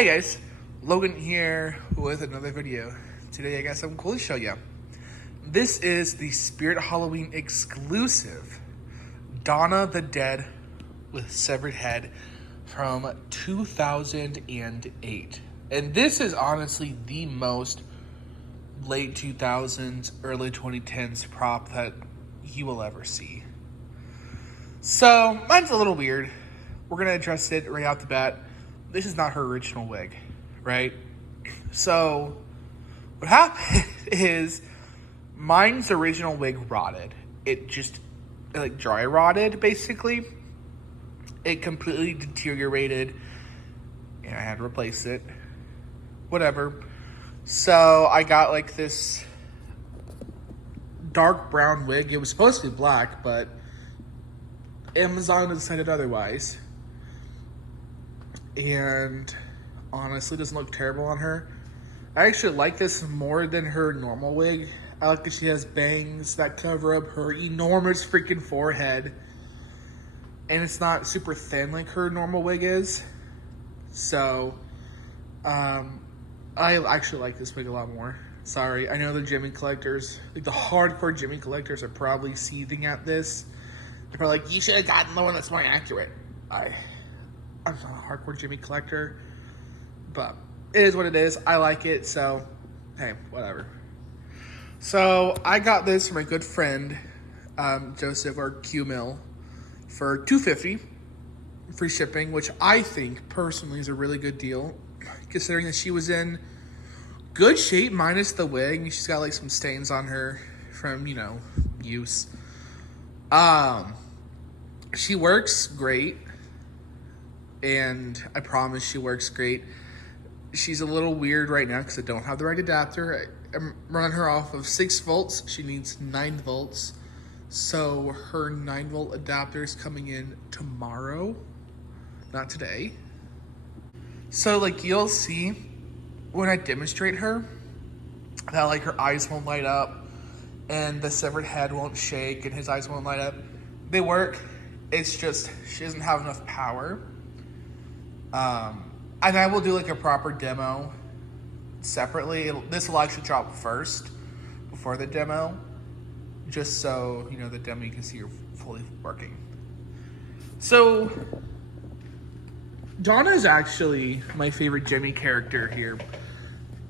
Hi guys, Logan here with another video. Today I got something cool to show you. This is the Spirit Halloween exclusive Donna the Dead with severed head from 2008. And this is honestly the most late 2000s, early 2010s prop that you will ever see. So mine's a little weird. We're gonna address it right out the bat. This is not her original wig, right? So what happened is mine's original wig rotted. It like dry rotted, basically. It completely deteriorated and I had to replace it. Whatever. So I got like this dark brown wig. It was supposed to be black, but Amazon decided otherwise. And honestly, doesn't look terrible on her. I actually like this more than her normal wig. I like that she has bangs that cover up her enormous freaking forehead. And it's not super thin like her normal wig is. So, I actually like this wig a lot more. Sorry, I know the Gemmy collectors, like the hardcore Gemmy collectors are probably seething at this. They're probably like, you should have gotten the one that's more accurate. I'm not a hardcore Gemmy collector, but it is what it is. I like it, so hey, whatever. So I got this from my good friend, Joseph, or Q-Mill, for $250, free shipping, which I think personally is a really good deal, considering that she was in good shape minus the wig. She's got like some stains on her from, use. She works great. And I promise she works great. She's a little weird right now because I don't have the right adapter. I'm running her off of 6 volts. She needs 9 volts. So her 9 volt adapter is coming in tomorrow, not today. So like you'll see when I demonstrate her that like her eyes won't light up and the severed head won't shake and his eyes won't light up. They work. It's just she doesn't have enough power. And I will do like a proper demo separately. This will actually drop first before the demo, just so the demo you can see you're fully working. So Donna is actually my favorite Gemmy character here,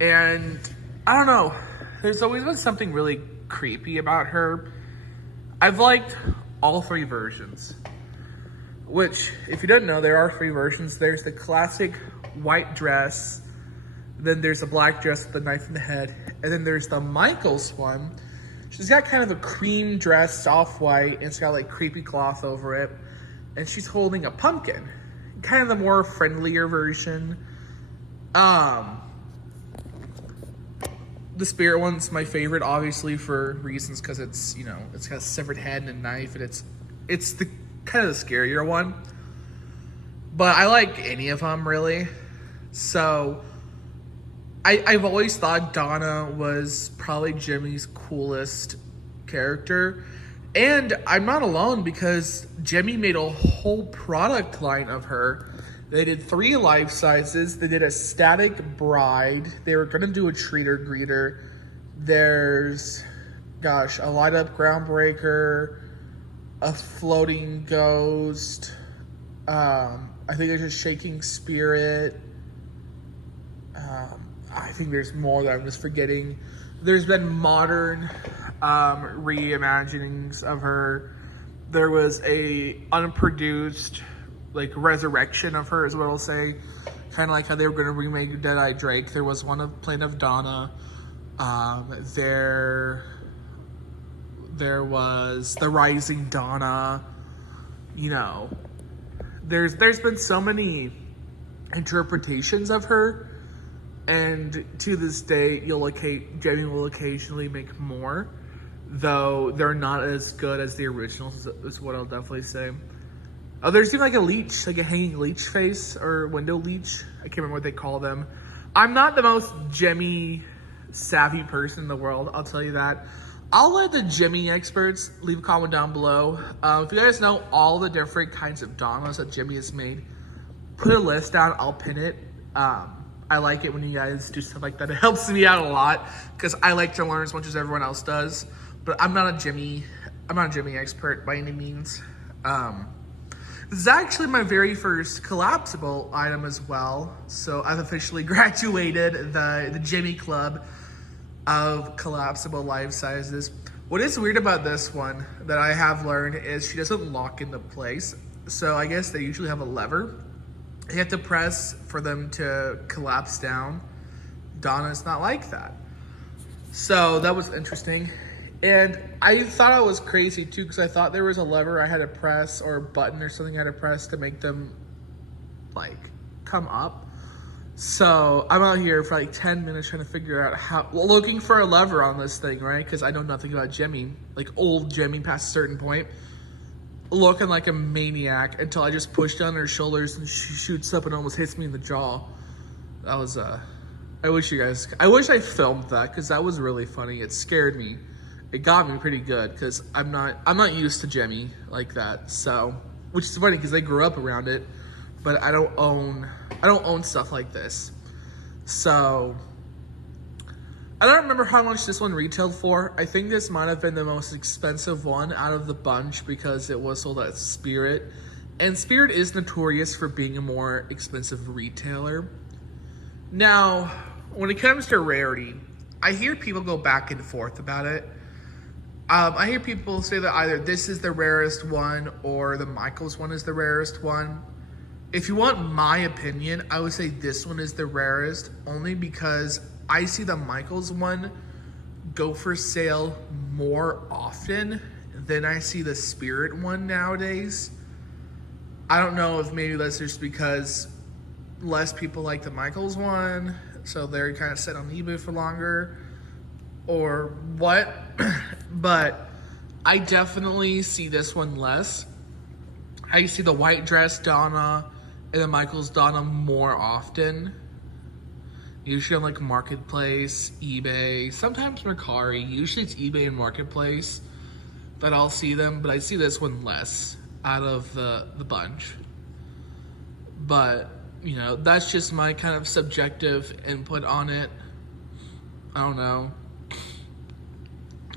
and I don't know, there's always been something really creepy about her. I've liked all 3 versions. Which, if you don't know, there are 3 versions. There's the classic white dress, then there's the black dress with the knife in the head, and then there's the Michaels one. She's got kind of a cream dress, soft white, and it's got like creepy cloth over it, and she's holding a pumpkin. Kind of the more friendlier version. The spirit one's my favorite, obviously, for reasons, because it's, it's got a severed head and a knife, and it's the kind of the scarier one, but I like any of them really. So I've always thought Donna was probably Gemmy's coolest character, and I'm not alone because Gemmy made a whole product line of her. They did 3 life sizes. They did a static bride. They were gonna do a treater greeter. There's a light up groundbreaker, a floating ghost, I think there's a shaking spirit, I think there's more that I'm just forgetting. There's been modern reimaginings of her. There was a unproduced like resurrection of her is what I'll say, kind of like how they were going to remake Dead-Eye Drake. There was one of Plane of Donna. There was the Rising Donna. There's been so many interpretations of her, and to this day, Gemmy will occasionally make more, though they're not as good as the originals, is what I'll definitely say. Oh, there's even like a leech, like a hanging leech face or window leech. I can't remember what they call them. I'm not the most Gemmy savvy person in the world, I'll tell you that. I'll let the Gemmy experts leave a comment down below. If you guys know all the different kinds of Donnas that Gemmy has made, put a list down, I'll pin it. I like it when you guys do stuff like that. It helps me out a lot because I like to learn as much as everyone else does. But I'm not a Gemmy expert by any means. This is actually my very first collapsible item as well. So I've officially graduated the Gemmy club of collapsible life sizes. What is weird about this one that I have learned is she doesn't lock into place. So I guess they usually have a lever. You have to press for them to collapse down. Donna's not like that. So that was interesting. And I thought it was crazy too, because I thought there was a lever I had to press or a button or something I had to press to make them like come up. So I'm out here for like 10 minutes trying to figure out looking for a lever on this thing, right? Because I know nothing about Gemmy, like old Gemmy past a certain point. Looking like a maniac until I just push down her shoulders and she shoots up and almost hits me in the jaw. That was I wish I filmed that because that was really funny. It scared me. It got me pretty good because I'm not used to Gemmy like that. So, which is funny because I grew up around it, but I don't own stuff like this. So I don't remember how much this one retailed for. I think this might have been the most expensive one out of the bunch because it was sold at Spirit. And Spirit is notorious for being a more expensive retailer. Now, when it comes to rarity, I hear people go back and forth about it. I hear people say that either this is the rarest one or the Michaels one is the rarest one. If you want my opinion, I would say this one is the rarest only because I see the Michaels one go for sale more often than I see the Spirit one nowadays. I don't know if maybe that's just because less people like the Michaels one, so they're kind of set on eBay for longer, or what. But I definitely see this one less. I see the white dress Donna and the Michaels Donna more often. Usually on like Marketplace, eBay, sometimes Mercari. Usually it's eBay and Marketplace that I'll see them, but I see this one less out of the bunch. But, you know, that's just my kind of subjective input on it. I don't know.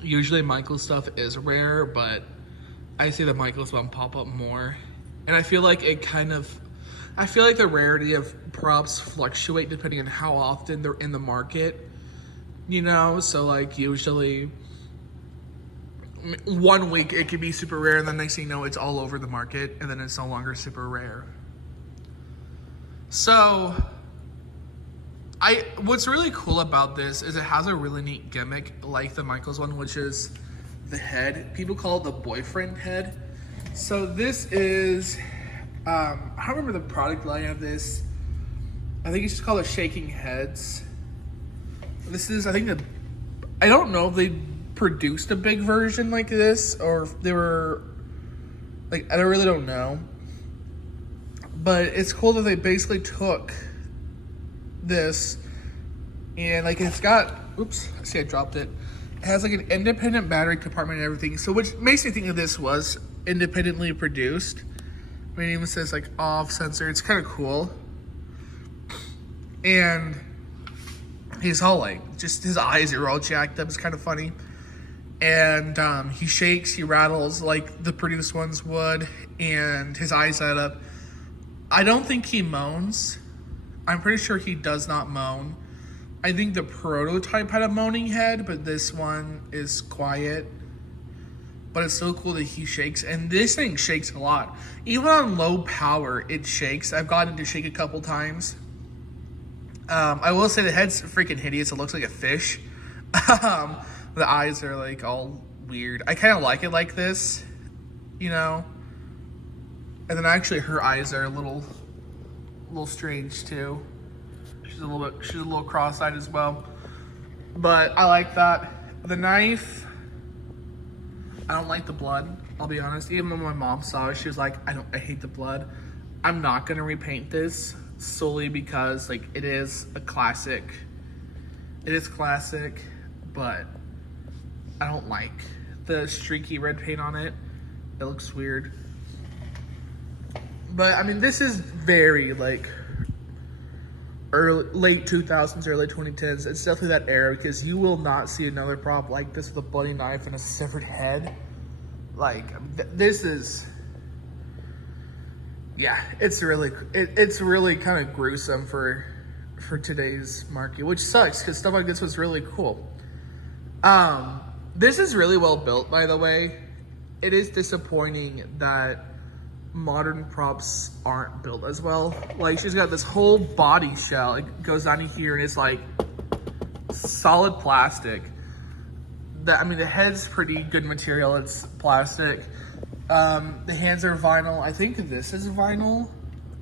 Usually Michael's stuff is rare, but I see the Michael's one pop up more. And I feel like the rarity of props fluctuate depending on how often they're in the market, you know? So like usually 1 week it could be super rare and the next thing you know it's all over the market and then it's no longer super rare. So what's really cool about this is it has a really neat gimmick like the Michaels one, which is the head. People call it the boyfriend head. So this is, I don't remember the product line of this. I think it's just called a Shaking Heads. This is, I don't know if they produced a big version like this or if they were, like, I really don't know. But it's cool that they basically took this and like it's got, oops, I see I dropped it. It has like an independent battery compartment and everything. So which makes me think that this was independently produced. I mean, it even says like off sensor. It's kind of cool. And he's all like, just his eyes are all jacked up. It's kind of funny. And he shakes, he rattles like the produced ones would. And his eyes light up. I don't think he moans. I'm pretty sure he does not moan. I think the prototype had a moaning head, but this one is quiet. But it's so cool that he shakes. And this thing shakes a lot. Even on low power, it shakes. I've gotten it to shake a couple times. I will say the head's freaking hideous. It looks like a fish. The eyes are like all weird. I kind of like it like this, you know. And then actually her eyes are a little strange too. She's a little cross-eyed as well. But I like that. The knife, I don't like the blood, I'll be honest. Even when my mom saw it, she was like, I hate the blood. I'm not gonna repaint this solely because like it is a classic. It is classic, but I don't like the streaky red paint on it. It looks weird. But I mean, this is very like late 2000s, early 2010s. It's definitely that era because you will not see another prop like this with a bloody knife and a severed head. Like, this is, yeah, it's really kind of gruesome for today's market, which sucks because stuff like this was really cool. This is really well built, by the way. It is disappointing that modern props aren't built as well. Like, she's got this whole body shell. It goes down here and it's like solid plastic. I mean, the head's pretty good material. It's plastic. The hands are vinyl. I think this is vinyl.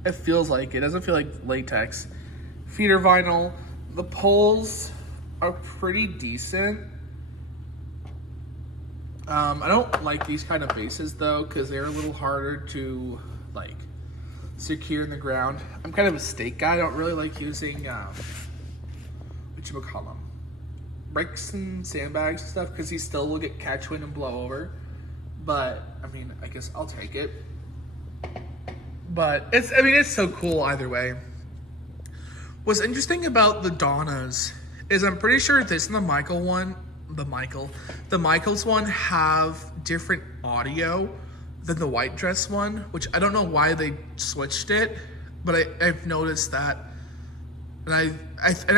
It feels like it. Doesn't feel like latex. Feet are vinyl. The poles are pretty decent. I don't like these kind of bases though, because they're a little harder to like secure in the ground. I'm kind of a stake guy. I don't really like using whatchamacallem, bricks and sandbags and stuff, because he still will get catch wind and blow over. But I mean, I guess I'll take it. But it's so cool either way. What's interesting about the Donnas is I'm pretty sure this and the Michaels one have different audio than the white dress one, which I don't know why they switched it, but I've noticed that. And I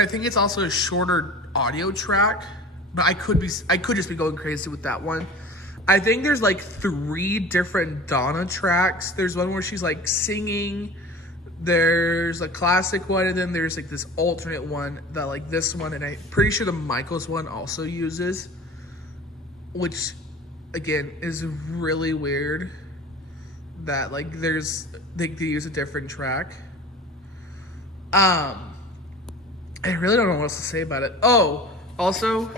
think it's also a shorter audio track, but I could just be going crazy with that one. I think there's like 3 different Donna tracks. There's one where she's like singing, there's a classic one, and then there's like this alternate one that like this one, and I'm pretty sure the Michaels one also uses, which again is really weird that like they use a different track. I really don't know what else to say about it. Oh, also,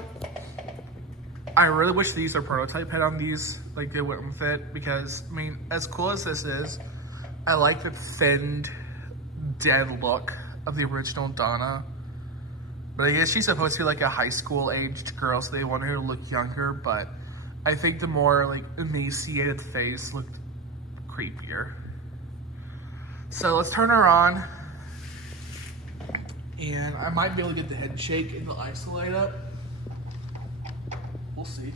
I really wish these are prototype head on these, like they went with it, because I mean, as cool as this is, I like the thinned, dead look of the original Donna. But I guess she's supposed to be like a high school aged girl, so they want her to look younger, but I think the more like emaciated face looked creepier. So let's turn her on, and I might be able to get the head shake and the eyes to light up. We'll see.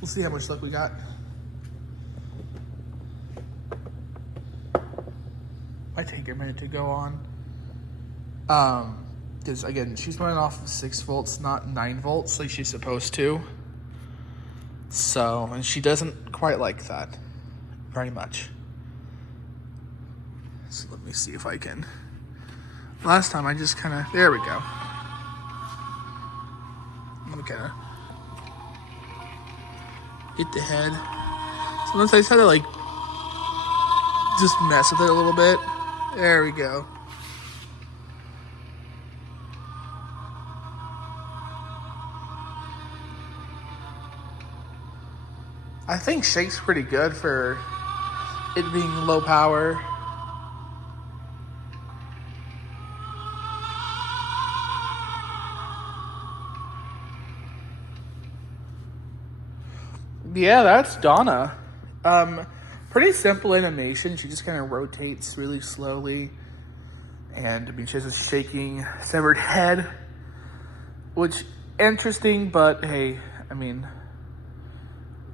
We'll see how much luck we got. Might take a minute to go on. Because again, she's running off of 6 volts, not 9 volts like she's supposed to. So, and she doesn't quite like that very much. So let me see if I can. Last time I just kind of, there we go. Let me kind of hit the head. Sometimes I try to like just mess with it a little bit. There we go. I think shake's pretty good for it being low power. Yeah, that's Donna. Pretty simple animation. She just kind of rotates really slowly. And I mean, she has a shaking, severed head. Which, interesting, but hey, I mean,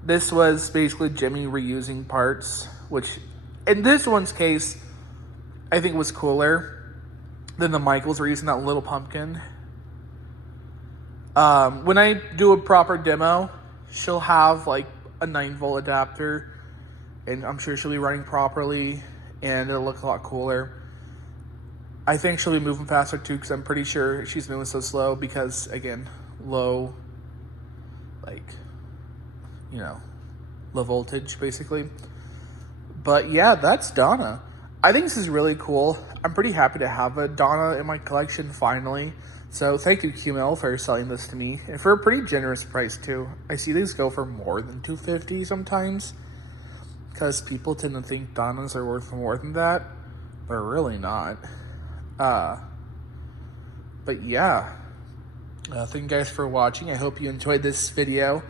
this was basically Gemmy reusing parts, which in this one's case, I think was cooler than the Michaels reusing that little pumpkin. When I do a proper demo, she'll have like a 9-volt adapter, and I'm sure she'll be running properly, and it'll look a lot cooler. I think she'll be moving faster too, because I'm pretty sure she's moving so slow because, again, low, like, you know, low voltage basically. But yeah, that's Donna. I think this is really cool. I'm pretty happy to have a Donna in my collection finally. So thank you, QML, for selling this to me, and for a pretty generous price too. I see these go for more than $250 sometimes, because people tend to think Donnas are worth more than that, but really not. But yeah, thank you guys for watching. I hope you enjoyed this video.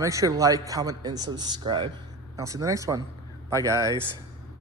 Make sure to like, comment, and subscribe. I'll see you in the next one. Bye, guys.